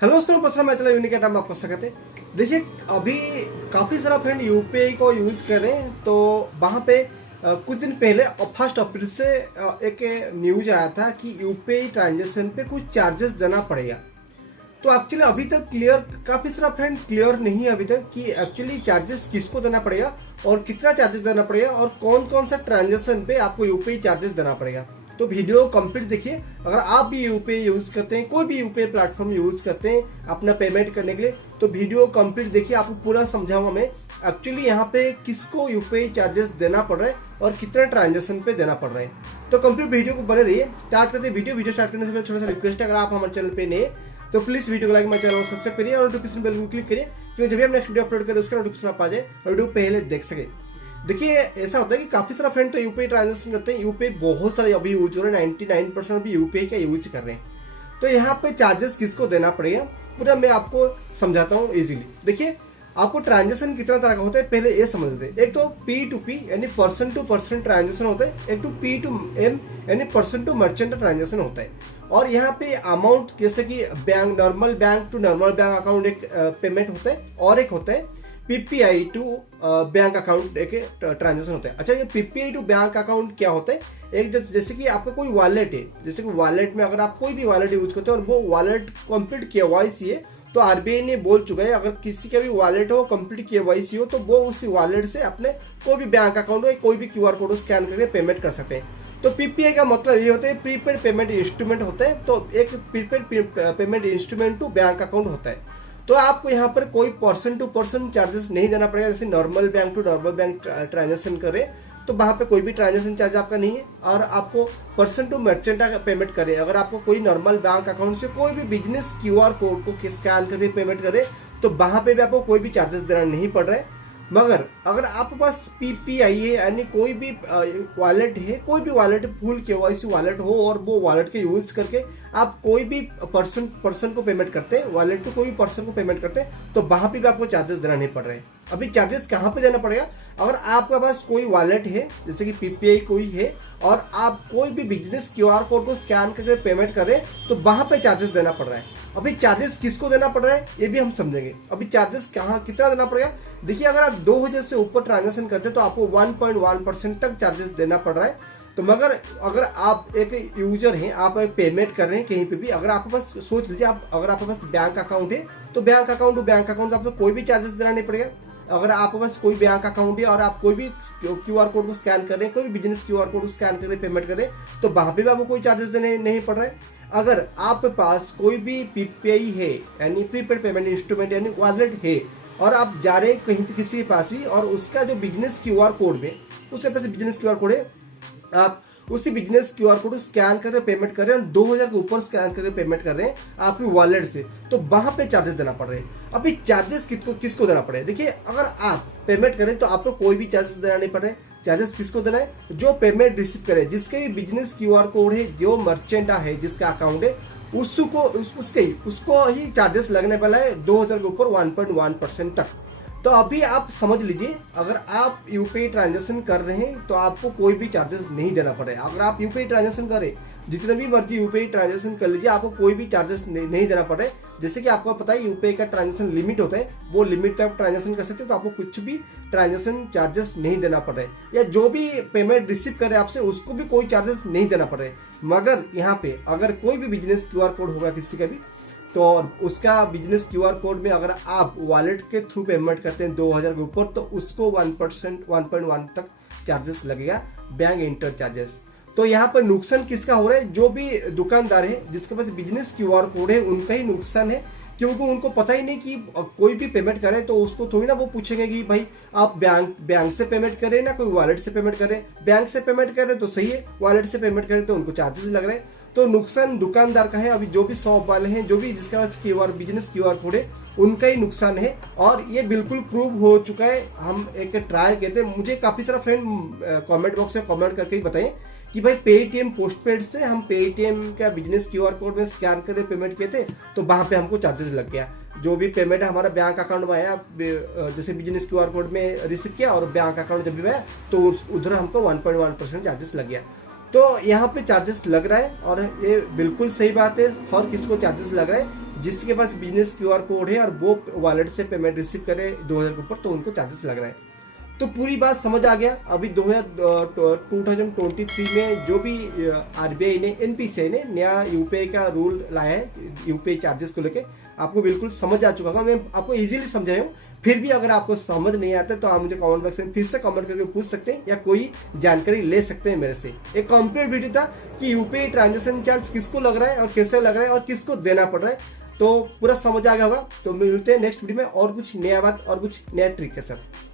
Hello दोस्तों, पसंद मैं चला यूनिक में आपका स्वागत है। देखिए, अभी काफ़ी सारा फ्रेंड यूपीआई को यूज़ कर रहे हैं। तो वहाँ पे कुछ दिन पहले 1 अप्रैल से एक न्यूज आया था कि यूपीआई ट्रांजेक्शन पे कुछ चार्जेस देना पड़ेगा। तो एक्चुअली अभी तक क्लियर, काफ़ी सारा फ्रेंड क्लियर नहीं है अभी तक कि एक्चुअली चार्जेस किसको देना पड़ेगा और कितना चार्जेस देना पड़ेगा और कौन कौन सा ट्रांजेक्शन पे आपको यूपीआई चार्जेस देना पड़ेगा। तो वीडियो कंप्लीट देखिए। अगर आप भी यूपीआई यूज़ करते हैं, कोई भी यूपीआई प्लेटफॉर्म यूज़ करते हैं अपना पेमेंट करने के लिए, तो वीडियो कंप्लीट देखिए। आपको पूरा समझाऊंगा मैं एक्चुअली यहाँ पे किसको यूपीआई चार्जेस देना पड़ रहा है और कितना ट्रांजेक्शन पे देना पड़ रहा है। तो कंप्लीट वीडियो को बने रहिए। स्टार्ट करते हैं। वीडियो स्टार्ट करने से पहले छोटा सा रिक्वेस्ट है, अगर आप हमारे चैनल पे नए तो प्लीज़ वीडियो को लाइक, मेरे चैनल को सब्सक्राइब करिए और नोटिफिकेशन बेल को क्लिक करिए क्योंकि जब भी हम नेक्स्ट वीडियो अपलोड करें उसका नोटिफिकेशन आप आ जाए और वीडियो पहले देख सके। देखिए, ऐसा होता है कि काफी सारा फ्रेंड तो यूपीआई ट्रांजेक्शन करते हैं। यूपीआई बहुत सारे अभी यूज हो रहे हैं, 99% अभी यूपीआई का यूज कर रहे हैं। तो यहाँ पे चार्जेस किसको देना पड़ेगा पूरा मैं आपको समझाता हूँ इजीली। देखिए, आपको ट्रांजेक्शन कितना तरह का होता है पहले ये समझ लेते हैं। एक तो P2P यानी पर्सन टू पर्सन ट्रांजेक्शन होता है, एक तो P2M यानी पर्सन टू मर्चेंट ट्रांजेक्शन होता है। और यहाँ पे अमाउंट जैसे कि bank, normal bank to normal bank account एक पेमेंट होता है और एक होता है पीपीआई टू बैंक अकाउंट एक ट्रांजेक्शन होता है। अच्छा, ये पीपीआई टू बैंक अकाउंट क्या होता है? एक जैसे कि आपका कोई वॉलेट है, जैसे कि वॉलेट में अगर आप कोई भी वॉलेट यूज करते हो और वो वॉलेट कंप्लीट केवाईसी है, तो आरबीआई ने बोल चुका है अगर किसी का भी वॉलेट हो कंप्लीट केवाईसी हो तो वो उसी वॉलेट से अपने कोई भी बैंक अकाउंट हो कोई भी क्यूआर कोड स्कैन करके पेमेंट कर सकते हैं। तो पीपीआई का मतलब ये होता है प्रीपेड पेमेंट इंस्ट्रूमेंट होता है। तो एक prepaid payment instrument to bank account होता है। तो आपको यहाँ पर कोई पर्सन टू पर्सन चार्जेस नहीं देना पड़ेगा। जैसे normal bank to normal bank transaction करें तो वहाँ पे कोई भी ट्रांजेक्शन चार्ज आपका नहीं है। और आपको पर्सन टू मर्चेंट पेमेंट करें, अगर आपको कोई नॉर्मल बैंक अकाउंट से कोई भी बिजनेस क्यूआर कोड को स्कैन करके पेमेंट करे तो वहाँ पे भी आपको कोई भी चार्जेस देना नहीं पड़ रहा है। मगर अगर आपके पास पीपीआई है यानी कोई भी वॉलेट है, कोई भी वॉलेट फुल केवाईसी वॉलेट हो और वो वॉलेट के यूज करके आप कोई भी पर्सन को पेमेंट करते हैं, वॉलेट टू कोई पर्सन को पेमेंट करते हैं, तो वहां पे भी आपको चार्जेस देना नहीं पड़ रहे हैं। अभी चार्जेस कहाँ पे देना पड़ेगा? अगर आपके पास कोई वॉलेट है जैसे कि पीपीआई कोई है और आप कोई भी बिजनेस क्यूआर कोड को स्कैन करके पेमेंट करें तो वहां पे चार्जेस देना पड़ रहा है। अभी चार्जेस किसको देना पड़ रहा है ये भी हम समझेंगे। अभी चार्जेस कहाँ कितना देना पड़ेगा? देखिए, अगर आप 2000 से ऊपर ट्रांजेक्शन करते हैं तो आपको 1.1% तक चार्जेस देना पड़ रहा है। तो मगर अगर आप एक यूजर हैं, आप पेमेंट कर रहे हैं कहीं पे भी, अगर आपके पास सोच लीजिए आप अगर आपके पास बैंक अकाउंट है तो bank account to bank account आपको कोई भी चार्जेस देना नहीं पड़ेगा। अगर आपके पास कोई बैंक अकाउंट है और आप कोई भी क्यूआर कोड को स्कैन कर रहे हैं, कोई भी बिजनेस क्यूआर कोड को स्कैन करके पेमेंट कर रहे हैं तो वहां पे भी आपको कोई चार्जेस देने नहीं पड़ रहा है। अगर आपके पास कोई भी पीपीआई है यानी प्रीपेड पेमेंट इंस्ट्रूमेंट यानी वॉलेट है और आप जा रहे हैं कहीं पे किसी के पास भी और उसका जो बिजनेस क्यूआर कोड में उसके पास बिजनेस क्यूआर कोड है, आप उसी बिजनेस क्यूआर कोड स्कैन कर रहे पेमेंट कर रहे हैं और 2000 के ऊपर स्कैन करके पेमेंट कर रहे हैं आपकी वॉलेट से, तो वहां पे चार्जेस देना पड़ रहे हैं। अभी चार्जेस किसको देना पड़ेगा? देखिए, अगर आप पेमेंट करें तो आपको कोई भी चार्जेस देना नहीं पड़ रहे। चार्जेस किसको देना है? जो पेमेंट रिसीव करे, जिसके भी बिजनेस क्यूआर कोड है, जो मर्चेंट है, जिसका अकाउंट है, उसको ही चार्जेस लगने वाला है 2000 के ऊपर 1.1% तक। तो अभी आप समझ लीजिए, अगर आप यूपीआई ट्रांजेक्शन कर रहे हैं तो आपको कोई भी चार्जेस नहीं देना पड़ रहा है। अगर आप यूपीआई ट्रांजेक्शन करें, जितने भी मर्जी यूपीआई ट्रांजेक्शन कर लीजिए, आपको कोई भी चार्जेस नहीं देना पड़ रहा है। जैसे कि आपको पता है यूपीआई का ट्रांजेक्शन लिमिट होता है, वो लिमिट तक ट्रांजेक्शन कर सकते हैं, तो आपको कुछ भी ट्रांजेक्शन चार्जेस नहीं देना पड़ रहा है। या जो भी पेमेंट रिसीव करे आपसे उसको भी कोई चार्जेस नहीं देना पड़ रहा है। मगर यहाँ पे अगर कोई भी बिजनेस क्यूआर कोड होगा किसी का भी, तो उसका बिजनेस क्यूआर कोड में अगर आप वॉलेट के थ्रू पेमेंट करते हैं 2000 के ऊपर तो उसको 1.1 तक चार्जेस लगेगा, बैंक इंटर चार्जेस। तो यहाँ पर नुकसान किसका हो रहा है? जो भी दुकानदार है जिसके पास बिजनेस क्यूआर कोड है उनका ही नुकसान है, क्योंकि उनको पता ही नहीं कि कोई भी पेमेंट करे तो उसको थोड़ी ना वो पूछेंगे कि भाई आप बैंक से पेमेंट करें ना कोई वॉलेट से पेमेंट करें। बैंक से पेमेंट करें तो सही है, वॉलेट से पेमेंट करें तो उनको चार्जेस लग रहे हैं। तो नुकसान दुकानदार का है। अभी जो भी शॉप वाले हैं, जो भी जिसका पास बिजनेस क्यूआर कोड है, उनका ही नुकसान है और ये बिल्कुल प्रूव हो चुका है। हम एक ट्रायल कहते हैं, मुझे काफी सारा फ्रेंड कमेंट बॉक्स में कमेंट करके ही बताएं कि भाई पेटीएम पोस्टपेड से हम पेटीएम का बिजनेस क्यूआर कोड में स्कैन करके पेमेंट किए थे तो वहां पे हमको चार्जेस लग गया। जो भी पेमेंट हमारा बैंक अकाउंट में आया, जैसे बिजनेस क्यूआर कोड में रिसीव किया और बैंक अकाउंट जब भी आया तो उधर हमको 1.1% चार्जेस लग गया। तो यहाँ पे चार्जेस लग रहा है और ये बिल्कुल सही बात है। हर किसी को चार्जेस लग रहा है, जिसके पास बिजनेस क्यूआर कोड है और वो वॉलेट से पेमेंट रिसीव करे 2000 के ऊपर, तो उनको चार्जेस लग रहा है। तो पूरी बात समझ आ गया। अभी 2023 में जो भी आरबीआई ने, एनपीसीआई ने नया यूपीआई का रूल लाया है यूपीआई चार्जेस को लेके, आपको बिल्कुल समझ आ चुका होगा। मैं आपको इजीली समझाया हूँ। फिर भी अगर आपको समझ नहीं आता तो आप मुझे कमेंट बॉक्स में फिर से कमेंट करके पूछ सकते हैं या कोई जानकारी ले सकते हैं मेरे से। एक कंप्लीट वीडियो था कि यूपीआई ट्रांजेक्शन चार्ज किसको लग रहा है और कैसे लग रहा है और किसको देना पड़ रहा है, तो पूरा समझ आ गया होगा। तो मिलते हैं नेक्स्ट वीडियो में और कुछ नया बात और कुछ नया ट्रिक के साथ।